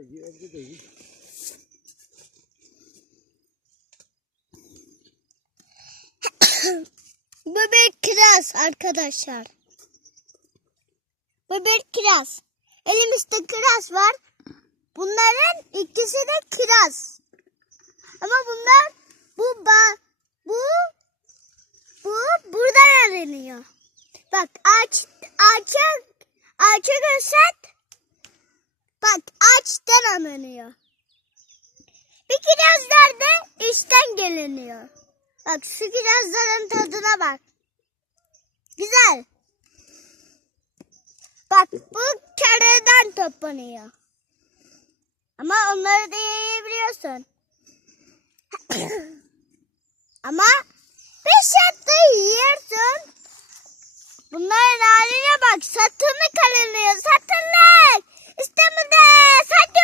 Evde de iyi. Bu bir kiraz arkadaşlar. Bu bir kiraz. Elimizde kiraz var. Bunların ikisi de kiraz. Ama bunlar bu buradan alınıyor. Bak ağaça göster. Bak ağaçtan alınıyor. Bir kirazlar da üstten geliniyor. Bak şu kirazların tadına bak. Güzel. Bak bu kereden toplanıyor. Ama onları da yiyebiliyorsun. Ama bir şartla yiyorsun. Bunların haline bak. Satırlık alınıyor. Satırlık. İstanbul'da satırlık.